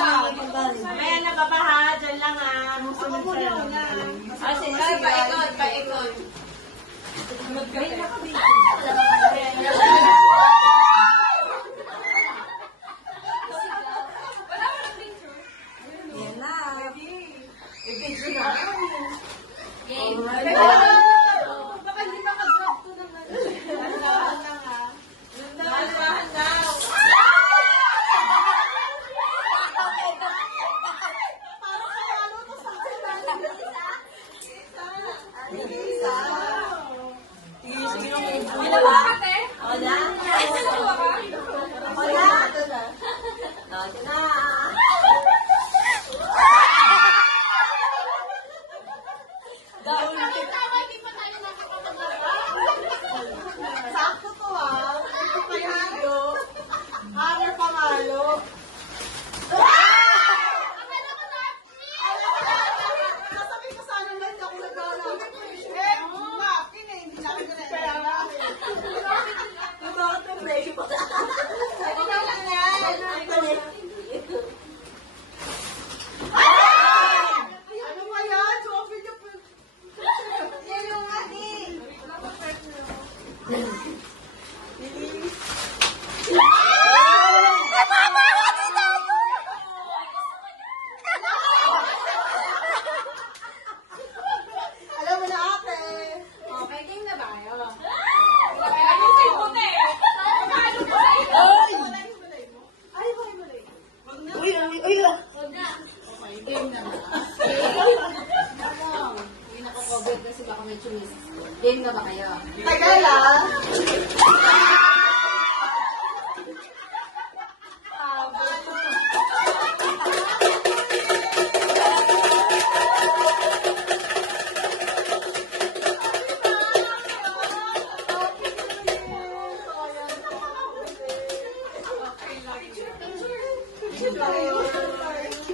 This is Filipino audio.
Mamaya na babaha, dyan lang ah. Ako muna na. Paikot, paikot. Yan na. I-picture na. Baka hindi makagrab to naman. Dahan lang ah. Dahan daw. Wala ba? Wala. Wala. Ito na. Sakto to ah. Ito pa halo. Hammer pamalo. Nasabi ko sana lang ako nag-aaral. Bakit eh? Hindi namin ko na bakit ang break mo? Ito lang yan. Ano ba yan? Sophie niyo po. Yan yung nga eh. Alam mo na ate. Okay, game na ba kayo? Ay, wala mo rin. Okay, game na ba? Hindi nakakover kasi baka may chumis. Game na ba kayo? Tagal ah. Picture tayo.